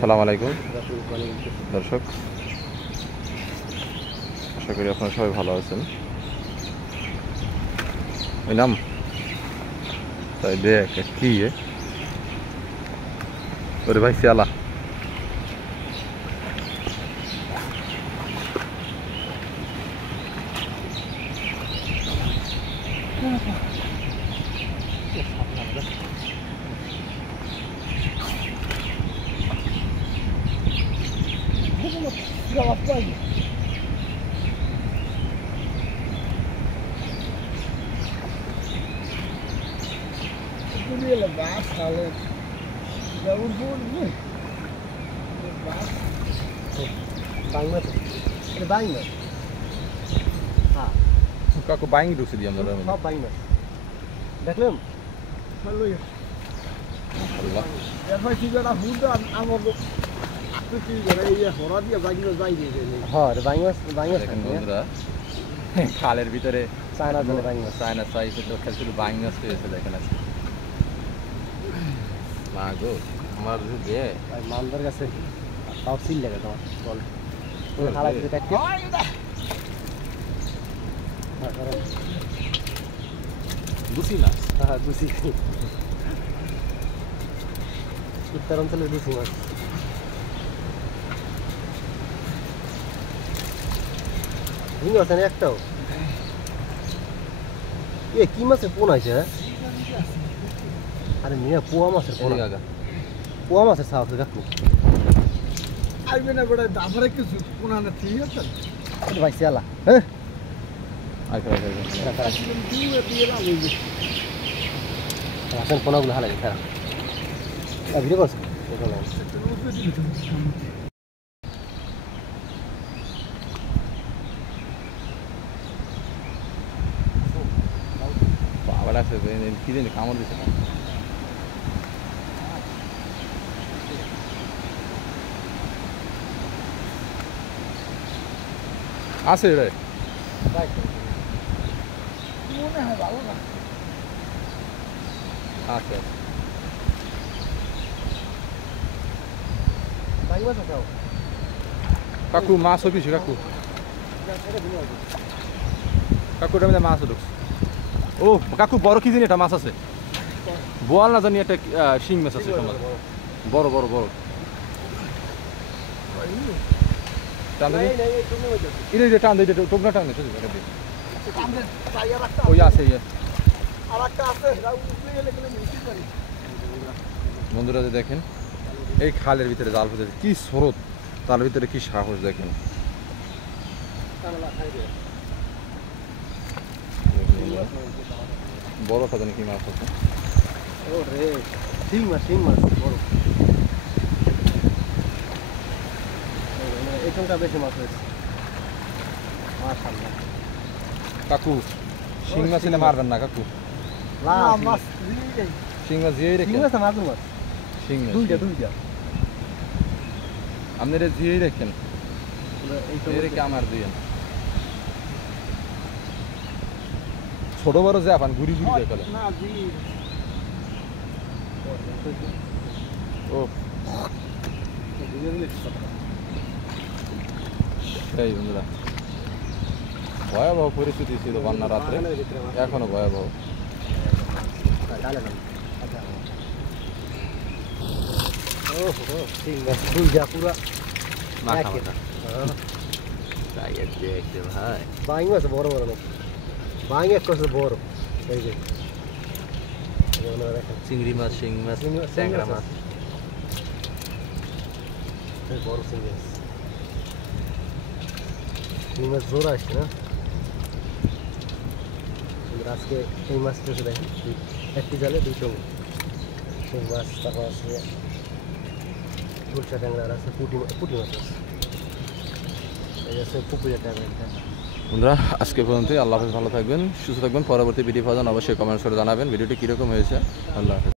সালাম আলাইকুম দর্শক, আশা করি আপনারা সবাই ভালো আছেন। ওই নাম তাই দেখ কি ওরে ভাই সিয়ালা কাকু বাইং ঢুকছে দিয়ে আমরা সব বাইং মাছ দেখলাম খালের ভিতরে চায়না চায়না চাই শুধু বাইং মাছ পেয়েছে দেখেন আছে মা গো আমার মালদার কাছে তাও সিল লাগে তোমার বল দুসি মাছ। হ্যাঁ দুসি উত্তর অঞ্চলের দুসি মাছ। ভেঙে আছে না একটাও? এ কি মাছের পোনা আছে? আরে মিয়া পোয়া মাছের পোনা, পোয়া মাছের সাহস কাকু আইবে না বড় দাফরে কিছু পোনা না ঠিক আছে ভাই সিয়ালা। হ্যাঁ আসেন পোনাগুলো হালাই খারাপ ভিডিও করছে আবার আছে কি জানি কামড় দিচ্ছে না আছে রে মনে হয় ভালো না আচ্ছা কাকু মাছ হবিছে কাকু কাকুটার মধ্যে মাছ ঢুকছে। ও কাকু বড় কি জানি এটা মাছ আছে, বোয়াল না জানি একটা শিং মাছ আছে বড় বড় বড় টান টোকনা টান ওই আছে বন্ধুরা যে দেখেন এই খালের ভিতরে জাল ফেলছে, কি স্রোত, তার ভিতরে কি সাহস দেখেন। বড় খাদানি কি মাছ আছে শিং মাছ বড় এখানটা বেশি মাছ হয়েছে মাশাআল্লাহ। কাকু শিং মাছ এনে মারবেন না কাকু, মাছ শিং মাছ দিয়েই রেখেন, শিং মাছ দুইটা আপনারা দিয়েই রেখেন, দিয়ে রেখে আমার দিয়েন। ছোট বড় যে আপান ঘুরি ঘুরি যায় না জি ও এই বন্ধুরা ভয়াবহ পরিস্থিতি ছিল বন্যা রাত্রে, এখনো ভয়াবহ। বাইং আছে বড় বড় নাকি বাইং এক করছে বড় এই যে চিংড়ি মাছ, শিং মাছ, ট্যাংরা মাছ, বড় চিংড়ি মাছ। চিংড়ি মাছ জোর আসছে না আজকে। এই মাছ পেয়েছে দেখেন একটি জালে দুই টঙ্গি সেই মাছ। তারপর আছে গুলশা ট্যাংরা, আছে পুঁটি মাছ আছে, এই আছে পুকুরের ট্যাংরা। বন্ধুরা আজকে পর্যন্ত, আল্লাহ হাফেজ, ভালো থাকবেন, সুস্থ থাকবেন। পরবর্তী ভিডিও পাওয়ার জন্য অবশ্যই কমেন্টস করে জানাবেন ভিডিওটি কীরকম হয়েছে। আল্লাহ হাফেজ।